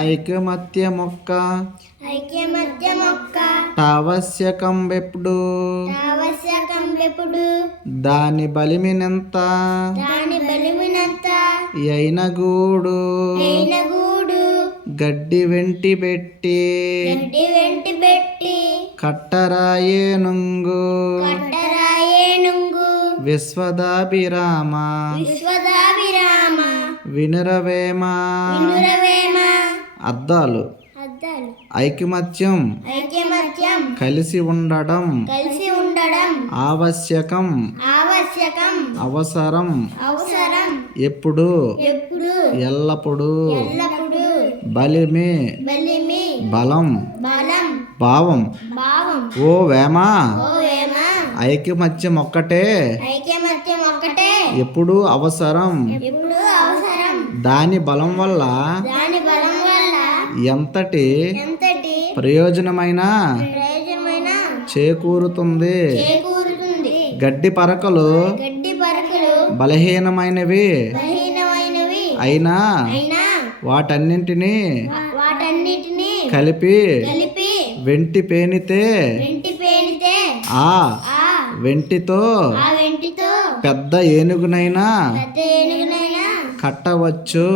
ఐకమత్య మొక్క తావశ్యకంబెప్పుడు దాని బలిమినంత యైనగూడు గడ్డి వెంటి పెట్టి కట్టరాయేనుంగు విశ్వదాభిరామ వినురవేమ. అర్థాలు: ఐకమత్యం కలిసి ఉండడం, ఆవశ్యకం అవసరం, ఎప్పుడు ఎల్లప్పుడు, బలిమి బలం, భావం. ఓ వేమ, ఐకమత్యం ఒక్కటే ఎప్పుడు అవసరం, దాని బలం వల్ల ఎంతటి ప్రయోజనమైనా చేకూరుతుంది. గడ్డి పరకలు బలహీనమైనవి అయినా వాటన్నింటినీ కలిపి వెంటి పేనితే ఆ వెంటితో పెద్ద ఏనుగునైనా కట్టవచ్చు.